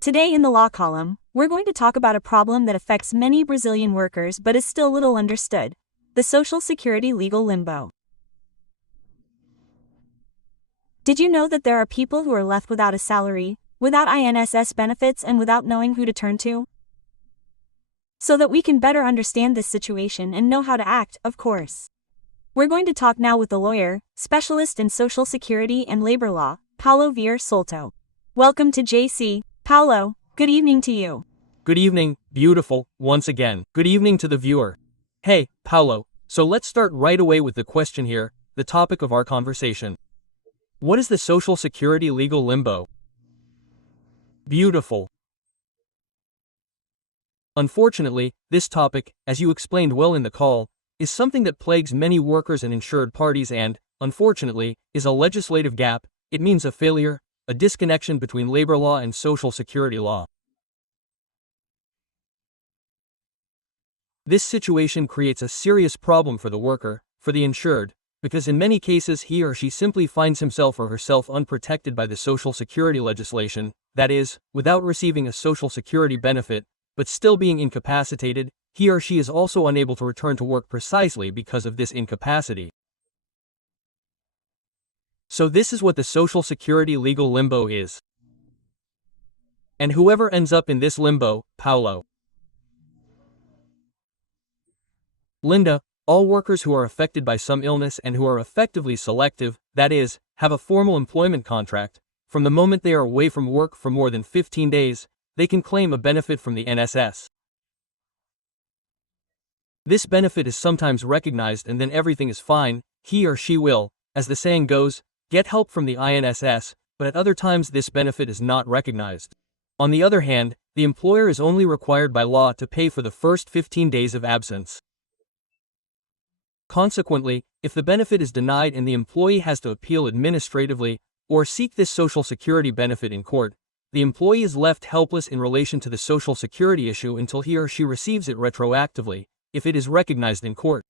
Today in the law column, we're going to talk about a problem that affects many Brazilian workers but is still little understood: the Social Security legal limbo. Did you know that there are people who are left without a salary, without INSS benefits, and without knowing who to turn to? So that we can better understand this situation and know how to act, of course, we're going to talk now with the lawyer, specialist in Social Security and labor law, Paulo Vieira Solto. Welcome to JC. Paulo, good evening to you. Good evening, beautiful, once again. Good evening to the viewer. Hey, Paulo, so let's start right away with the question here, the topic of our conversation. What is the Social Security legal limbo? Beautiful. Unfortunately, this topic, as you explained well in the call, is something that plagues many workers and insured parties and, unfortunately, is a legislative gap. It means a failure, a disconnection between labor law and Social Security law. This situation creates a serious problem for the worker, for the insured, because in many cases he or she simply finds himself or herself unprotected by the Social Security legislation, that is, without receiving a Social Security benefit, but still being incapacitated. He or she is also unable to return to work precisely because of this incapacity. So this is what the Social Security legal limbo is. And whoever ends up in this limbo, Paulo, Linda, all workers who are affected by some illness and who are effectively selective, that is, have a formal employment contract, from the moment they are away from work for more than 15 days, they can claim a benefit from the INSS. This benefit is sometimes recognized and then everything is fine. He or she will, as the saying goes, get help from the INSS, but at other times this benefit is not recognized. On the other hand, the employer is only required by law to pay for the first 15 days of absence. Consequently, if the benefit is denied and the employee has to appeal administratively or seek this Social Security benefit in court, the employee is left helpless in relation to the Social Security issue until he or she receives it retroactively, if it is recognized in court.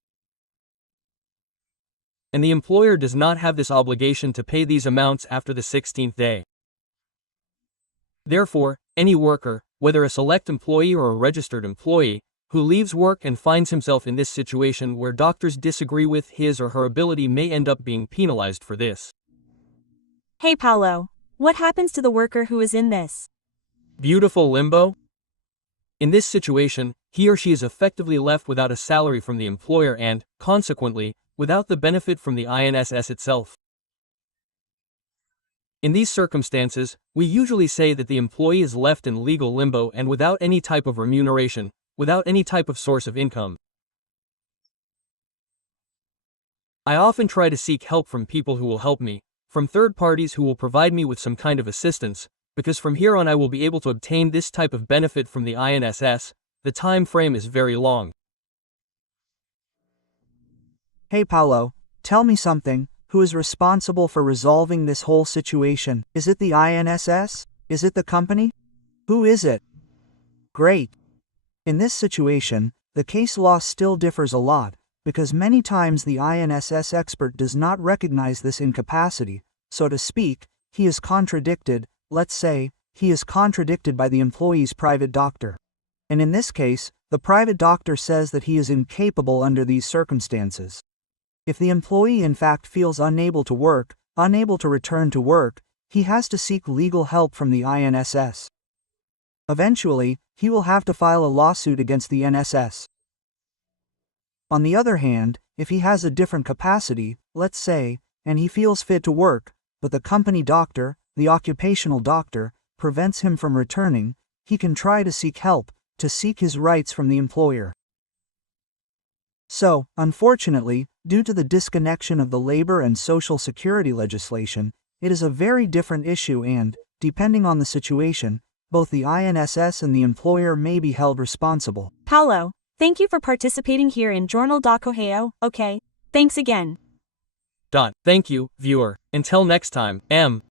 And the employer does not have this obligation to pay these amounts after the 16th day. Therefore, any worker, whether a select employee or a registered employee, who leaves work and finds himself in this situation where doctors disagree with his or her ability may end up being penalized for this. Hey Paulo, what happens to the worker who is in this beautiful limbo? In this situation, he or she is effectively left without a salary from the employer and, consequently, without the benefit from the INSS itself. In these circumstances, we usually say that the employee is left in legal limbo and without any type of remuneration, without any type of source of income. I often try to seek help from people who will help me, from third parties who will provide me with some kind of assistance, because from here on I will be able to obtain this type of benefit from the INSS. The time frame is very long. Hey Paulo, tell me something. Who is responsible for resolving this whole situation? Is it the INSS? Is it the company? Who is it? Great. In this situation, the case law still differs a lot, because many times the INSS expert does not recognize this incapacity. So to speak, he is contradicted. Let's say, he is contradicted by the employee's private doctor. And in this case, the private doctor says that he is incapable under these circumstances. If the employee in fact feels unable to work, unable to return to work, he has to seek legal help from the INSS. Eventually, he will have to file a lawsuit against the INSS. On the other hand, if he has a different capacity, let's say, and he feels fit to work, but the company doctor, the occupational doctor, prevents him from returning, he can try to seek help, to seek his rights from the employer. So, unfortunately, due to the disconnection of the labor and Social Security legislation, it is a very different issue and, depending on the situation, both the INSS and the employer may be held responsible. Paulo, thank you for participating here in Jornal da Correio. Okay, thanks again. Thank you, viewer. Until next time, M.